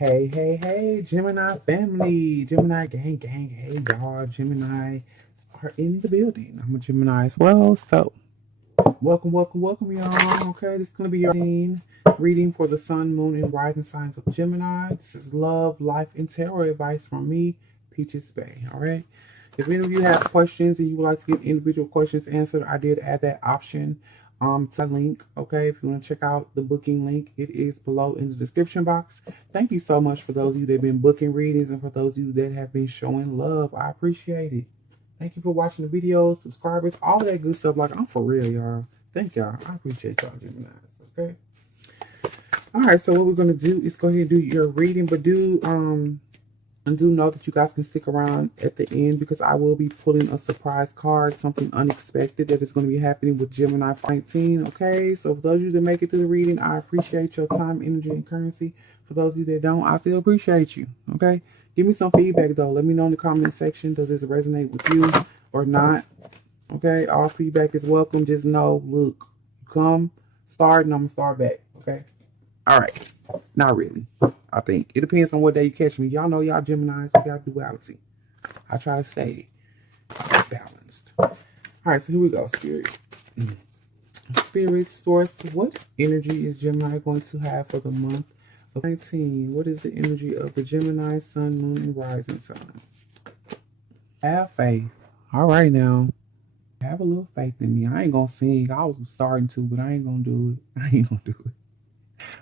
Hey, Gemini family, Gemini gang, hey y'all, Gemini are in the building. I'm a Gemini as well, so welcome, y'all. Okay, this is gonna be your reading for the sun, moon, and rising signs of Gemini. This is love, life, and tarot advice from me, Peaches Bay. All right. If any of you have questions and you would like to get individual questions answered, I did add that option to link. Okay, if you want to check out the booking link, it is below in the description box. Thank you so much for those of you that have been booking readings and for those of you that have been showing love. I appreciate it. Thank you for watching the videos, subscribers, all that good stuff. Like, I'm for real, y'all. Thank y'all. I appreciate y'all, Geminis. Okay. All right. So what we're gonna do is go ahead and do your reading, but do know that you guys can stick around at the end because I will be pulling a surprise card, something unexpected that is going to be happening with Gemini 19. Okay, so for those of you that make it through the reading, I appreciate your time, energy, and currency. For those of you that don't, I still appreciate you. Okay, give me some feedback though. Let me know in the comment section. Does this resonate with you or not? Okay, all feedback is welcome. Just know, look, come, start, and I'm gonna start back. Okay. All right. Not really. I think it depends on what day you catch me. Y'all know y'all Geminis, we got duality. I try to stay balanced. All right, so here we go, Spirit. Spirit source, what energy is Gemini going to have for the month of 19? What is the energy of the Gemini sun, moon, and rising sign? Have faith. All right, now. Have a little faith in me. I ain't gonna sing. I was starting to, but I ain't gonna do it. I ain't gonna do it.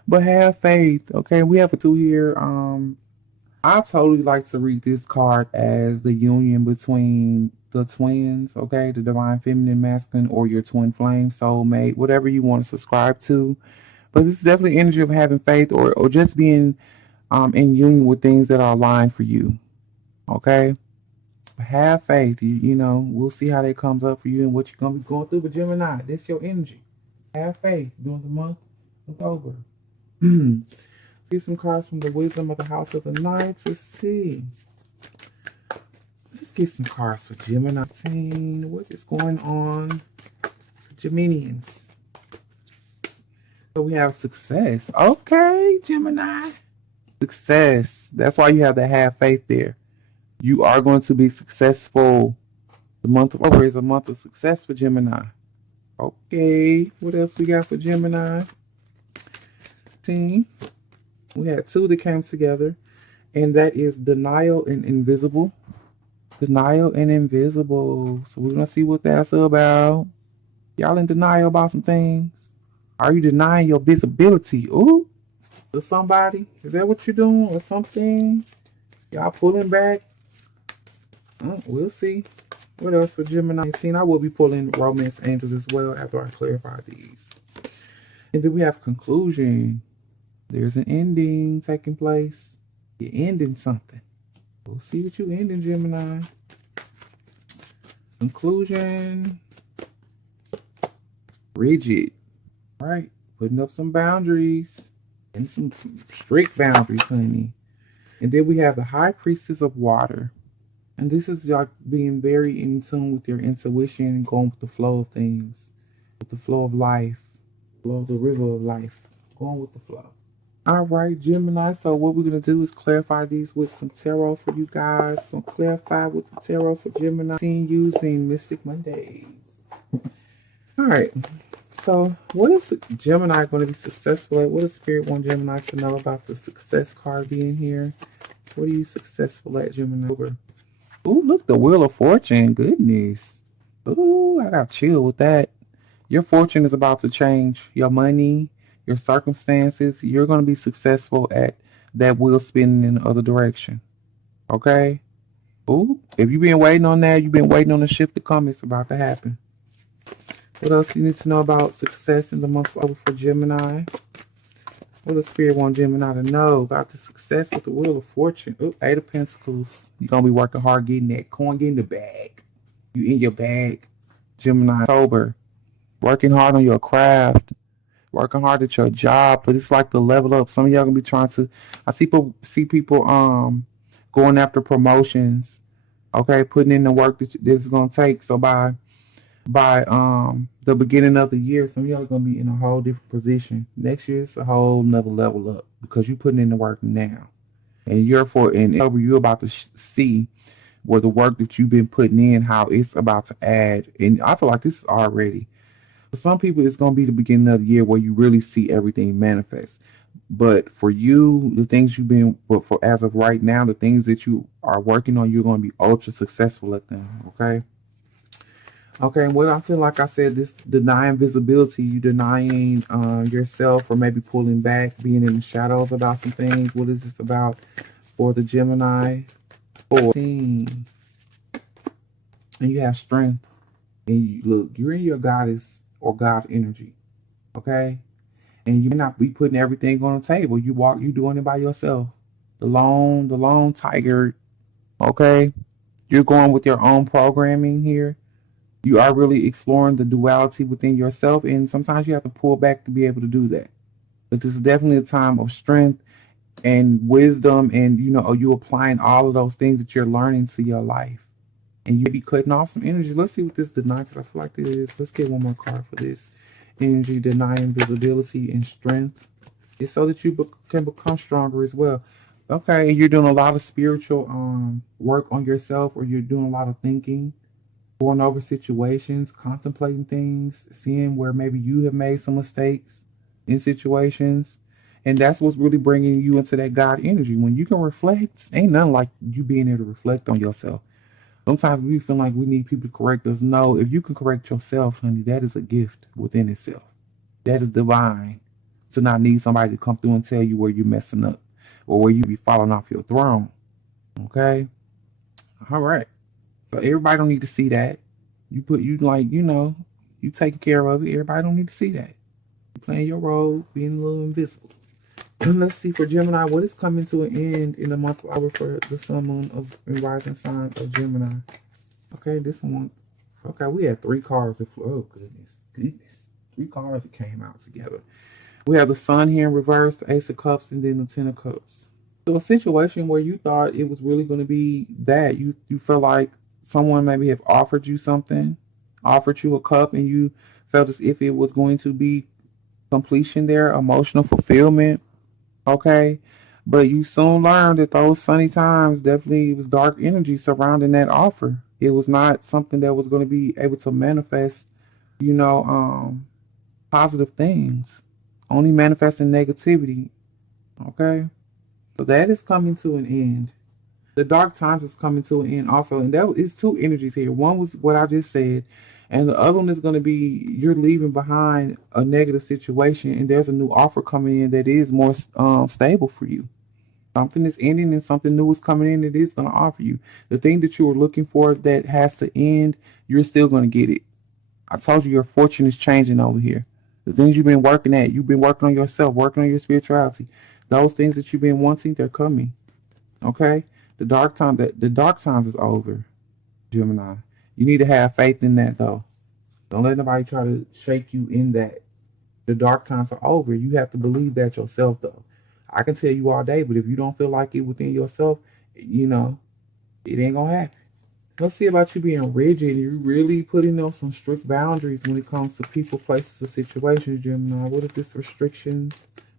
But have faith, okay? We have a 2 here. I totally like to read this card as the union between the twins, okay? The divine feminine, masculine, or your twin flame, soulmate, whatever you want to subscribe to. But this is definitely energy of having faith or just being in union with things that are aligned for you, okay? Have faith. You know, we'll see how that comes up for you and what you're going to be going through. But Gemini, this is your energy. Have faith during the month of October. See some cards from the wisdom of the house of the Knights. Let's see. Let's get some cards for Gemini 19. What is going on for Geminians? So we have success. Okay, Gemini. Success. That's why you have to have faith there. You are going to be successful. The month of October is a month of success for Gemini. Okay, what else we got for Gemini? We had 2 that came together, and that is denial and invisible. Denial and invisible. So we're gonna see what that's about. Y'all in denial about some things? Are you denying your visibility? Ooh, to somebody? Is that what you're doing, or something? Y'all pulling back? We'll see. What else for Gemini 19? I will be pulling romance angels as well after I clarify these. And then we have conclusion. There's an ending taking place. You're ending something. We'll see what you ending, Gemini. Conclusion. Rigid. All right. Putting up some boundaries. And some strict boundaries, honey. And then we have the High Priestess of Water. And this is y'all being very in tune with your intuition and going with the flow of things. With the flow of life. Flow of the river of life. Going with the flow. All right, Gemini. So what we're going to do is clarify these with some tarot for you guys. So clarify with the tarot for Gemini using Mystic Mondays. All right. So what is Gemini going to be successful at? What does Spirit want Gemini to know about the success card being here? What are you successful at, Gemini? Ooh, look, the Wheel of Fortune. Goodness. Ooh, I got chill with that. Your fortune is about to change. Your money, your circumstances, you're going to be successful at that wheel spinning in the other direction. Okay? Ooh, if you've been waiting on that, you've been waiting on the shift to come, it's about to happen. What else you need to know about success in the month of October for Gemini? What does Spirit want Gemini to know about the success with the Wheel of Fortune? Ooh, 8 of Pentacles. You're going to be working hard getting that coin, getting the bag. You in your bag. Gemini October. Working hard on your craft. Working hard at your job, but it's like the level up. Some of y'all gonna be trying to. I see people going after promotions. Okay, putting in the work that it's gonna take. So by the beginning of the year, some of y'all are gonna be in a whole different position. Next year, it's a whole nother level up because you're putting in the work now. And you're about to see where the work that you've been putting in, how it's about to add. And I feel like this is already. For some people, it's going to be the beginning of the year where you really see everything manifest. But for you, the things you've been, but for as of right now, the things that you are working on, you're going to be ultra successful at them. Okay. Okay. And what I feel like I said, this denying visibility, you denying yourself, or maybe pulling back, being in the shadows about some things. What is this about for the Gemini? 14. And you have strength. And you look, you're in your goddess or God energy. Okay. And you may not be putting everything on the table. You doing it by yourself. The lone tiger. Okay. You're going with your own programming here. You are really exploring the duality within yourself. And sometimes you have to pull back to be able to do that. But this is definitely a time of strength and wisdom. And, you applying all of those things that you're learning to your life. And you be cutting off some energy. Let's see what this denies, because I feel like this is. Let's get one more card for this. Energy denying visibility and strength. It's so that you can become stronger as well. Okay, and you're doing a lot of spiritual work on yourself, or you're doing a lot of thinking, going over situations, contemplating things, seeing where maybe you have made some mistakes in situations. And that's what's really bringing you into that God energy. When you can reflect, ain't nothing like you being able to reflect on yourself. Sometimes we feel like we need people to correct us. No, if you can correct yourself, honey, that is a gift within itself. That is divine. To not need somebody to come through and tell you where you're messing up or where you be falling off your throne. Okay? All right. So everybody don't need to see that. You taking care of it. Everybody don't need to see that. You're playing your role, being a little invisible. And let's see for Gemini, what is coming to an end in the month of October for the sun, moon, and rising sign of Gemini? Okay, this one. Okay, we had 3 cards. Oh, goodness. 3 cards that came out together. We have the sun here in reverse, the Ace of Cups, and then the 10 of Cups. So a situation where you thought it was really going to be that. You felt like someone maybe have offered you something, offered you a cup, and you felt as if it was going to be completion there, emotional fulfillment. Okay, but you soon learned that those sunny times definitely was dark energy surrounding that offer. It was not something that was going to be able to manifest, positive things. Only manifesting negativity. Okay, so that is coming to an end. The dark times is coming to an end also, and that is 2 energies here. One was what I just said, and the other one is going to be you're leaving behind a negative situation, and there's a new offer coming in that is more stable for you. Something is ending and something new is coming in that is going to offer you. The thing that you were looking for that has to end, you're still going to get it. I told you your fortune is changing over here. The things you've been working at, you've been working on yourself, working on your spirituality. Those things that you've been wanting, they're coming. Okay? The dark times is over, Gemini. You need to have faith in that, though. Don't let nobody try to shake you in that. The dark times are over. You have to believe that yourself, though. I can tell you all day, but if you don't feel like it within yourself, it ain't gonna happen. Let's see about you being rigid. You're really putting on some strict boundaries when it comes to people, places, or situations, Gemini. What is this restrictions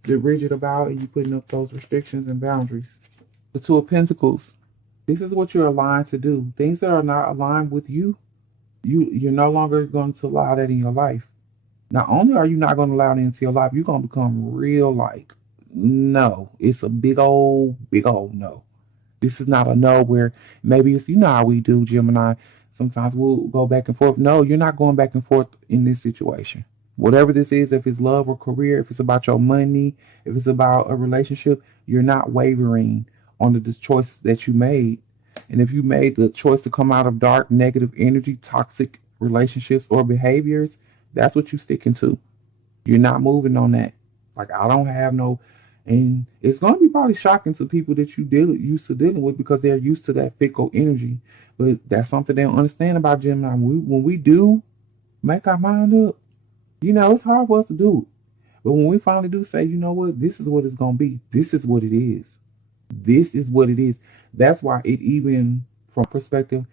you're rigid about, and you putting up those restrictions and boundaries? The 2 of Pentacles. This is what you're aligned to do. Things that are not aligned with you, you're no longer going to allow that in your life. Not only are you not going to allow it into your life, you're going to become real like, no. It's a big old no. This is not a no where maybe it's, how we do, Gemini. Sometimes we'll go back and forth. No, you're not going back and forth in this situation. Whatever this is, if it's love or career, if it's about your money, if it's about a relationship, you're not wavering on the choices that you made. And if you made the choice to come out of dark, negative energy, toxic relationships or behaviors, that's what you're sticking to. You're not moving on that. Like, I don't have no, and it's going to be probably shocking to people that you used to dealing with, because they're used to that fickle energy. But that's something they don't understand about Gemini. When we do make our mind up, it's hard for us to do it. But when we finally do say, what, this is what it's going to be. This is what it is. This is what it is. That's why it, even from perspective,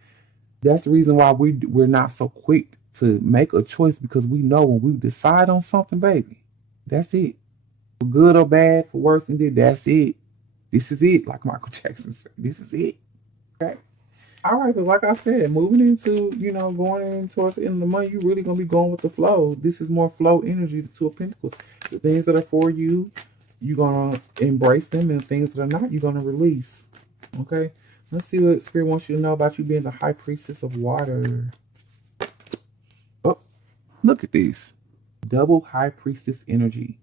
that's the reason why we're not so quick to make a choice, because we know when we decide on something, baby, that's it. For good or bad, for worse than good, that's it. This is it, like Michael Jackson said. This is it. Okay. All right, but like I said, moving into, going in towards the end of the month, you're really going to be going with the flow. This is more flow energy, the Two of Pentacles. The things that are for you, you're going to embrace them, and the things that are not, you're going to release. Okay? Let's see what Spirit wants you to know about you being the High Priestess of Water. Oh, look at this. Double High Priestess energy.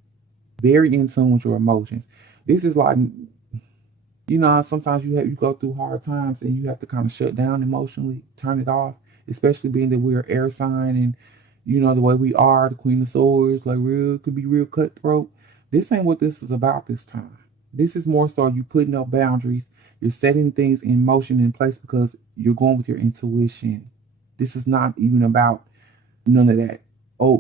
Very in tune with your emotions. This is like, how sometimes you go through hard times and you have to kind of shut down emotionally, turn it off, especially being that we're air sign and, the way we are, the Queen of Swords, like could be real cutthroat. This ain't what this is about this time. This is more so you putting up boundaries. You're setting things in motion in place because you're going with your intuition. This is not even about none of that.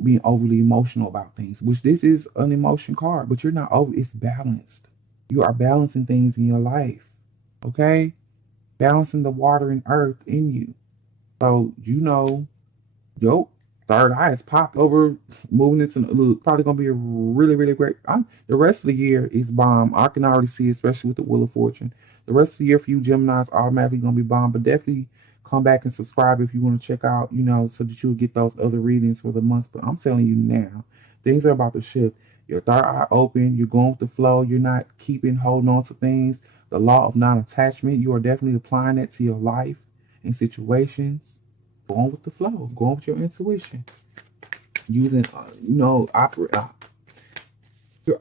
Being overly emotional about things, which this is an emotion card, but you're not over. It's balanced. You are balancing things in your life, okay? Balancing the water and earth in you. So, your third eye is popped over, moving into probably going to be a really, really great. The rest of the year is bomb. I can already see, especially with the Wheel of Fortune. The rest of the year for you, Gemini, is automatically going to be bomb, but definitely come back and subscribe if you want to check out, so that you'll get those other readings for the months. But I'm telling you now, things are about to shift. Your third eye open. You're going with the flow. You're not holding on to things. The law of non-attachment, you are definitely applying that to your life and situations. Going with the flow. Going with your intuition. Using, you're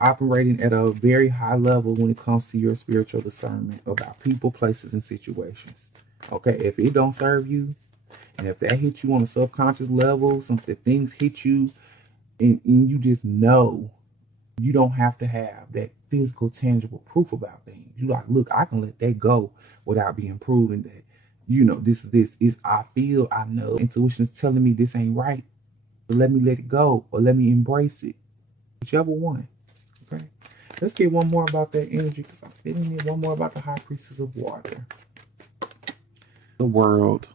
operating at a very high level when it comes to your spiritual discernment about people, places, and situations. Okay, if it don't serve you, and if that hits you on a subconscious level, something things hit you, and you just know, you don't have to have that physical, tangible proof about things. You like, look, I can let that go without being proven that, this is I feel, I know. Intuition is telling me this ain't right. So let me let it go, or let me embrace it. Whichever one. Okay. Let's get one more about that energy, because I'm feeling it. One more about the High Priestess of Water. The World.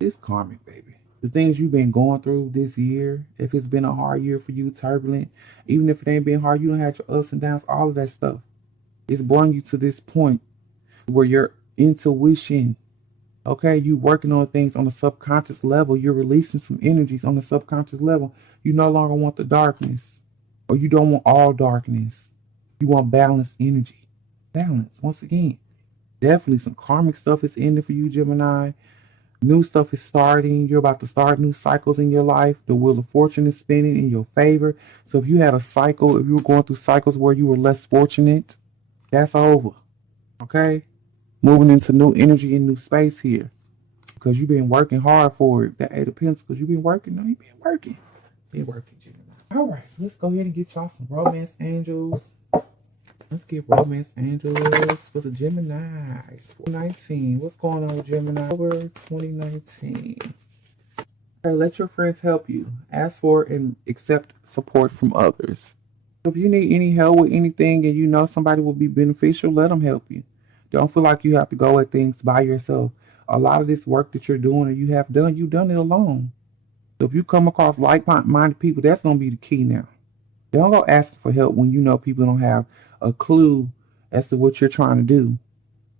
It's karmic, baby. The things you've been going through this year, if it's been a hard year for you, turbulent, even if it ain't been hard, you don't have your ups and downs, all of that stuff. It's brought you to this point where your intuition, okay, you working on things on the subconscious level, you're releasing some energies on the subconscious level. You no longer want the darkness, or you don't want all darkness. You want balanced energy. Balance, once again. Definitely some karmic stuff is ending for you, Gemini. New stuff is starting. You're about to start new cycles in your life. The Wheel of Fortune is spinning in your favor. So if you had a cycle, if you were going through cycles where you were less fortunate, that's over. Okay? Moving into new energy and new space here. Because you've been working hard for it. That Eight of Pentacles, you've been working. No, you've been working. Been working, Gemini. All right, so let's go ahead and get y'all some romance angels. Let's get romance angels for the Geminis. 2019. What's going on with Gemini? October 2019. Okay, let your friends help you. Ask for and accept support from others. If you need any help with anything and you know somebody will be beneficial, let them help you. Don't feel like you have to go at things by yourself. A lot of this work that you're doing or you have done, you've done it alone. So if you come across like-minded people, that's going to be the key now. Don't go asking for help when you know people don't have a clue as to what you're trying to do.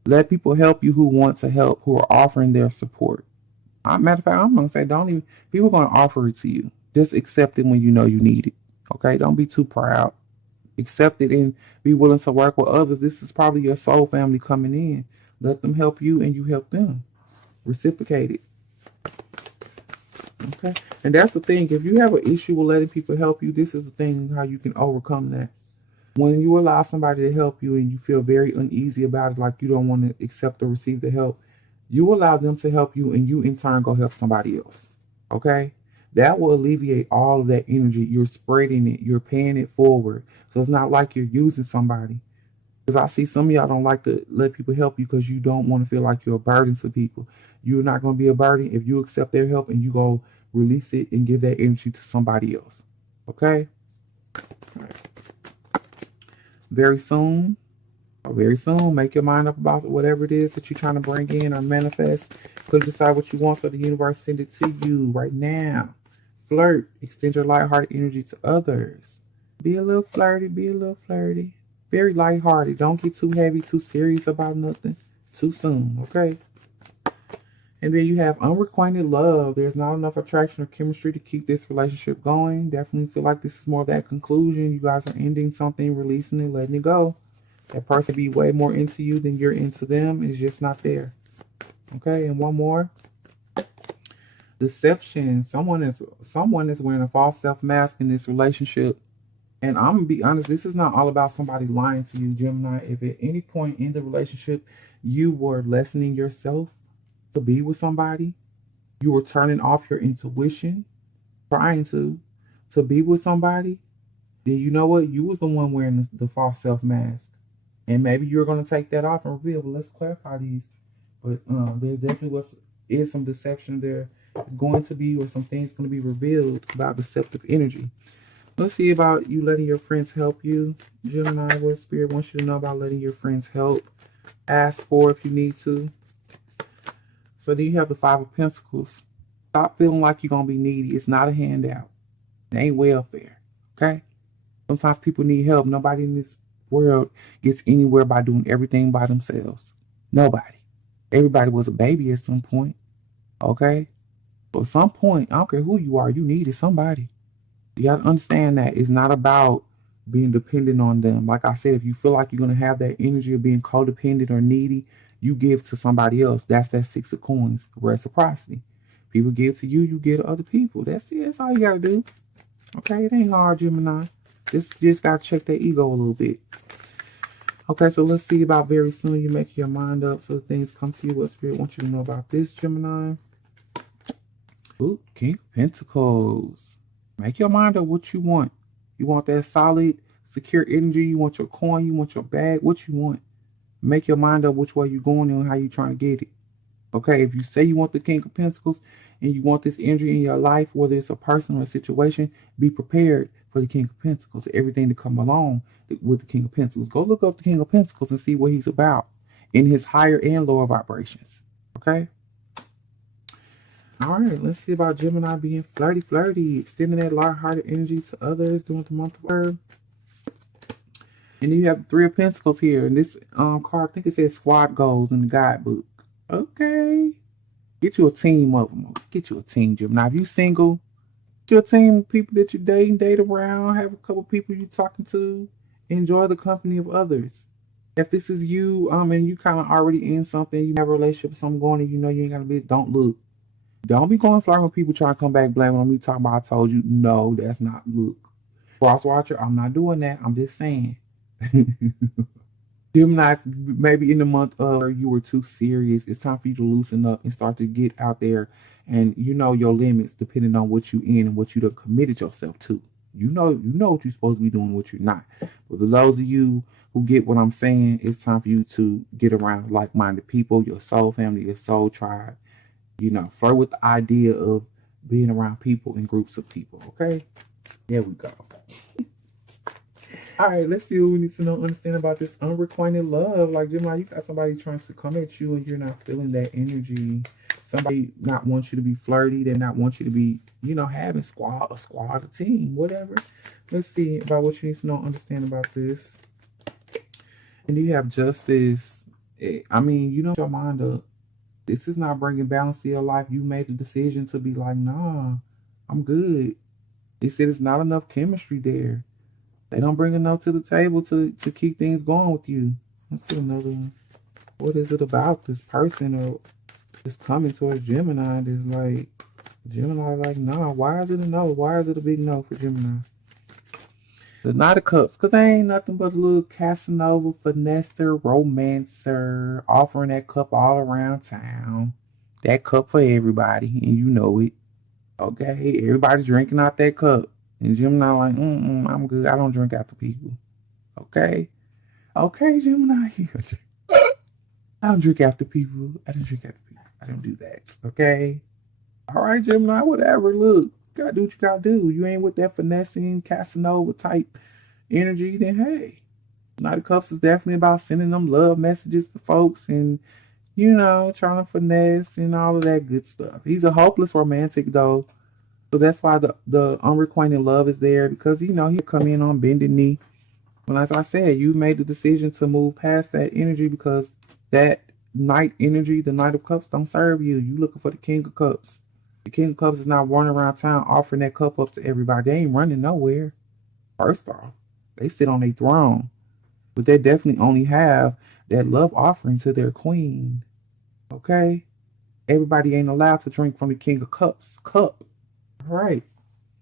Let people help you who want to help, who are offering their support. Matter of fact, I'm going to say, people are going to offer it to you. Just accept it when you know you need it. Okay? Don't be too proud. Accept it and be willing to work with others. This is probably your soul family coming in. Let them help you and you help them. Reciprocate it. Okay? And that's the thing. If you have an issue with letting people help you, this is the thing how you can overcome that. When you allow somebody to help you and you feel very uneasy about it, like you don't want to accept or receive the help, you allow them to help you and you in turn go help somebody else. Okay? That will alleviate all of that energy. You're spreading it. You're paying it forward. So it's not like you're using somebody. Because I see some of y'all don't like to let people help you because you don't want to feel like you're a burden to people. You're not going to be a burden if you accept their help and you go release it and give that energy to somebody else. Okay? All right. Very soon, make your mind up about whatever it is that you're trying to bring in or manifest. Could decide what you want so the universe send it to you right now. Flirt. Extend your lighthearted energy to others. Be a little flirty. Be a little flirty. Very lighthearted. Don't get too heavy, too serious about nothing too soon, okay? And then you have unrequited love. There's not enough attraction or chemistry to keep this relationship going. Definitely feel like this is more of that conclusion. You guys are ending something, releasing it, letting it go. That person be way more into you than you're into them. It's just not there. Okay, and one more. Deception. Someone is wearing a false self mask in this relationship. And I'm gonna be honest, this is not all about somebody lying to you, Gemini. If at any point in the relationship you were lessening yourself to be with somebody, you were turning off your intuition, trying to be with somebody, then you know what? You was the one wearing the false self mask. And maybe you're gonna take that off and reveal, but let's clarify these. But there definitely is some deception there. It's going to be, or some things going to be revealed about deceptive energy. Let's see about you letting your friends help you. Gemini, what Spirit wants you to know about letting your friends help. Ask for if you need to. So then you have the Five of Pentacles. Stop feeling like you're going to be needy. It's not a handout. It ain't welfare. Okay? Sometimes people need help. Nobody in this world gets anywhere by doing everything by themselves. Nobody. Everybody was a baby at some point. Okay? But at some point, I don't care who you are, you needed somebody. You got to understand that it's not about being dependent on them. Like I said, if you feel like you're going to have that energy of being codependent or needy, you give to somebody else. That's that Six of Coins, reciprocity. People give to you, you give to other people. That's it. That's all you got to do. Okay? It ain't hard, Gemini. Just got to check that ego a little bit. Okay, so let's see about very soon you make your mind up so things come to you. What Spirit wants you to know about this, Gemini? Ooh, King of Pentacles. Make your mind up what you want. You want that solid, secure energy. You want your coin. You want your bag. What you want. Make your mind up which way you're going and how you're trying to get it. Okay, if you say you want the King of Pentacles and you want this energy in your life, whether it's a person or a situation, be prepared for the King of Pentacles. Everything to come along with the King of Pentacles. Go look up the King of Pentacles and see what he's about in his higher and lower vibrations. Okay? All right, let's see about Gemini being flirty, extending that light-hearted energy to others during the month of Herb. And then you have the Three of Pentacles here. And this card, I think it says squad goals in the guidebook. Okay. Get you a team of them. Get you a team, Gemini. If you single, get you a team of people that you date around. Have a couple people you're talking to. Enjoy the company of others. If this is you, and you kind of already in something, you have a relationship with someone going and you know you ain't got to be, don't look. Don't be going flirting with people trying to come back blaming on me talking about I told you. No, that's not look. Cross watcher, I'm not doing that. I'm just saying. Gemini, maybe in the month of you were too serious, it's time for you to loosen up and start to get out there and you know your limits depending on what you in and what you done committed yourself to. You know what you're supposed to be doing, what you're not. But for those of you who get what I'm saying, it's time for you to get around like-minded people, your soul family, your soul tribe. You know, flirt with the idea of being around people in groups of people, okay? There we go. All right, let's see what we need to know, understand about this unrequited love. Like, Gemini, you got somebody trying to come at you and you're not feeling that energy. Somebody not wants you to be flirty. They not want you to be, you know, having a team, whatever. Let's see about what you need to know, understand about this. And you have Justice. I mean, you know, your mind up. This is not bringing balance to your life. You made the decision to be like, nah, I'm good. They said it's not enough chemistry there. They don't bring enough to the table to keep things going with you. Let's get another one. What is it about this person or this coming towards Gemini? That's like, Gemini like, nah, why is it a no? Why is it a big no for Gemini? The Knight of Cups, because they ain't nothing but a little Casanova, finesser, romancer, offering that cup all around town. That cup for everybody, and you know it. Okay, everybody's drinking out that cup. And Gemini like, I'm good. I don't drink after people. Okay? Okay, Gemini. I don't drink after people. I don't do that. Okay? All right, Gemini, whatever. Look. You gotta do what you gotta do. You ain't with that finessing Casanova type energy, then hey. Knight of Cups is definitely about sending them love messages to folks and, you know, trying to finesse and all of that good stuff. He's a hopeless romantic though. So that's why the unrequited love is there because, you know, he'll come in on bended knee But as I said, you made the decision to move past that energy because that Knight energy, the Knight of Cups, don't serve you. You looking for the King of Cups. The King of Cups is not running around town offering that cup up to everybody. They ain't running nowhere. First off, they sit on their throne. But they definitely only have that love offering to their queen. Okay? Everybody ain't allowed to drink from the King of Cups cup. All right.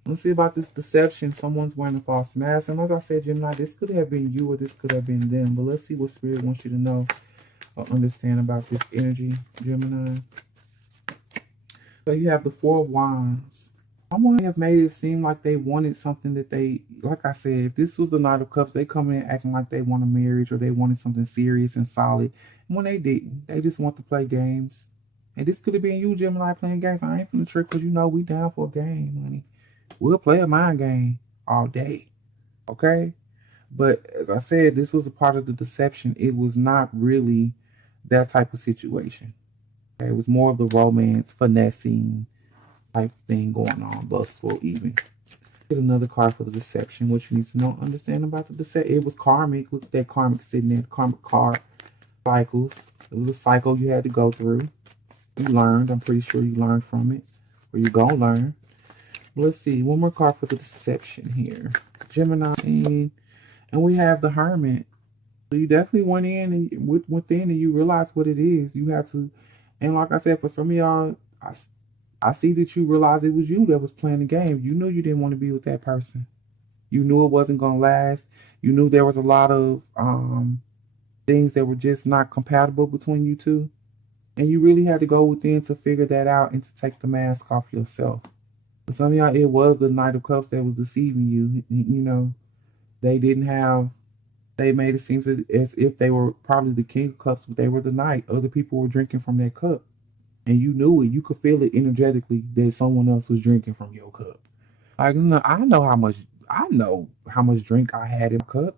Let's see about this deception. Someone's wearing a false mask. And as I said, Gemini, this could have been you or this could have been them. But let's see what Spirit wants you to know or understand about this energy, Gemini. So you have the Four of Wands. Someone may have made it seem like they wanted something that they, like I said, if this was the Knight of Cups, they come in acting like they want a marriage or they wanted something serious and solid. And when they didn't, they just want to play games. And this could have been you, Gemini, playing games. I ain't finna trick because you know we down for a game, honey. We'll play a mind game all day. Okay? But as I said, this was a part of the deception. It was not really that type of situation. Okay? It was more of the romance, finessing type thing going on, lustful even. Get another card for the deception. What you need to know, understand about the deception. It was karmic. Look at that karmic sitting there. The karmic card cycles. It was a cycle you had to go through. You learned. I'm pretty sure you learned from it. Or you gonna learn. Let's see. One more card for the deception here. Gemini. And we have the Hermit. So you definitely went in and within and you realized what it is. You have to, and like I said, for some of y'all, I see that you realized it was you that was playing the game. You knew you didn't want to be with that person. You knew it wasn't going to last. You knew there was a lot of things that were just not compatible between you two. And you really had to go within to figure that out and to take the mask off yourself. For some of y'all, it was the Knight of Cups that was deceiving you. You know, they didn't have, they made it seem as if they were probably the King of Cups, but they were the Knight. Other people were drinking from that cup. And you knew it. You could feel it energetically that someone else was drinking from your cup. Like, I know how much drink I had in my cup.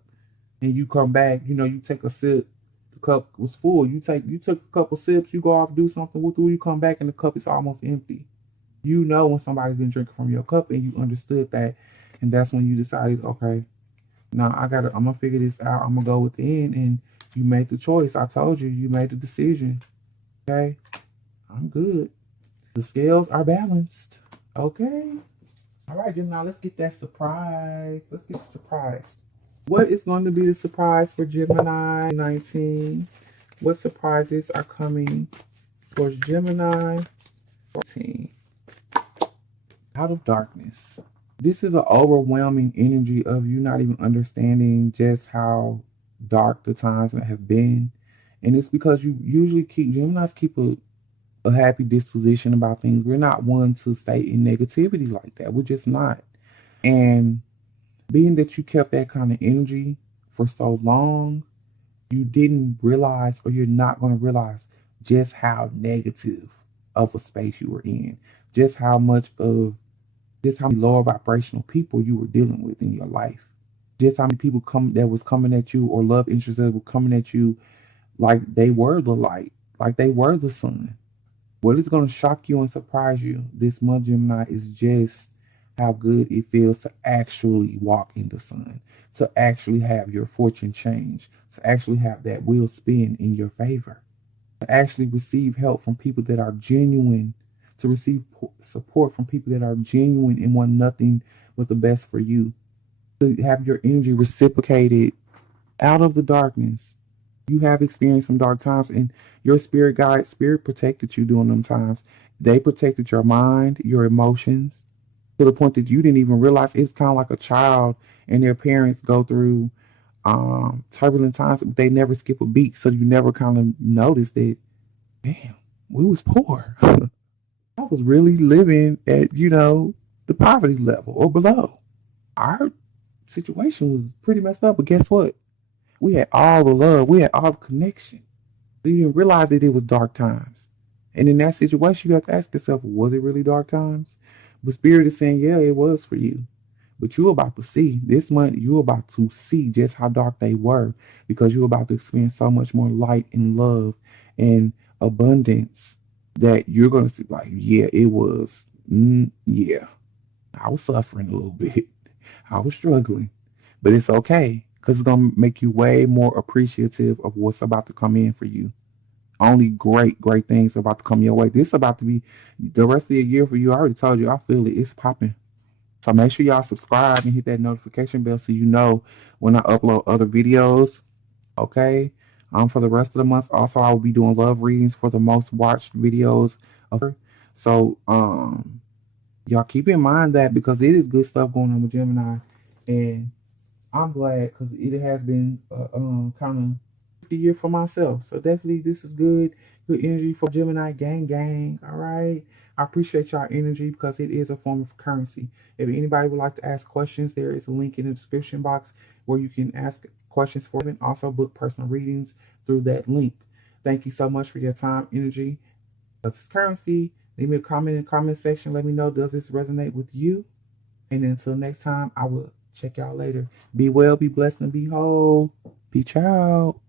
And you come back, you take a sip, the cup was full. You took a couple sips, you go off, do something with it, you come back and the cup is almost empty. You know when somebody's been drinking from your cup and you understood that, and that's when you decided, okay, now I'm gonna figure this out. I'm gonna go within, and you made the choice. I told you, you made the decision. Okay. I'm good. The scales are balanced. Okay. All right, Gemini, let's get that surprise. Let's get the surprise. What is going to be the surprise for Gemini 19? What surprises are coming for Gemini 14? Out of darkness. This is an overwhelming energy of you not even understanding just how dark the times have been. And it's because you usually Geminis keep a happy disposition about things. We're not one to stay in negativity like that. We're just not. And being that you kept that kind of energy for so long, you didn't realize, or you're not going to realize, just how negative of a space you were in. Just how many lower vibrational people you were dealing with in your life. Just how many people that was coming at you, or love interests that were coming at you like they were the light, like they were the sun. What is going to shock you and surprise you this month, Gemini, is just how good it feels to actually walk in the sun, to actually have your fortune change, to actually have that wheel spin in your favor, to actually receive help from people that are genuine, to receive support from people that are genuine and want nothing but the best for you, to have your energy reciprocated out of the darkness. You have experienced some dark times, and your spirit guide, spirit protected you during them times. They protected your mind, your emotions, to the point that you didn't even realize. It was kind of like a child and their parents go through turbulent times, but they never skip a beat. So you never kind of noticed that, damn, we was poor. I was really living at, the poverty level or below. Our situation was pretty messed up, but guess what? We had all the love. We had all the connection. So you didn't realize that it was dark times. And in that situation, you have to ask yourself, was it really dark times? But Spirit is saying, yeah, it was for you. But you're about to see, this month, you're about to see just how dark they were, because you're about to experience so much more light and love and abundance that you're going to see, like, yeah, it was, yeah. I was suffering a little bit. I was struggling. But it's okay, because it's going to make you way more appreciative of what's about to come in for you. Only great things are about to come your way. This is about to be the rest of the year for you. I already told you, I feel it. It's popping. So make sure y'all subscribe and hit that notification bell so you know when I upload other videos. Okay. For the rest of the month, also I will be doing love readings for the most watched videos of. So y'all keep in mind that, because it is good stuff going on with Gemini, and I'm glad because it has been kind of the year for myself. So definitely this is good energy for Gemini gang. All right. I appreciate y'all energy because it is a form of currency. If anybody would like to ask questions, there is a link in the description box where you can ask questions for and also book personal readings through that link. Thank you so much for your time, energy. That's currency. Leave me a comment in the comment section. Let me know, does this resonate with you? And until next time, I will check y'all later. Be well, be blessed, and be whole. Peace out.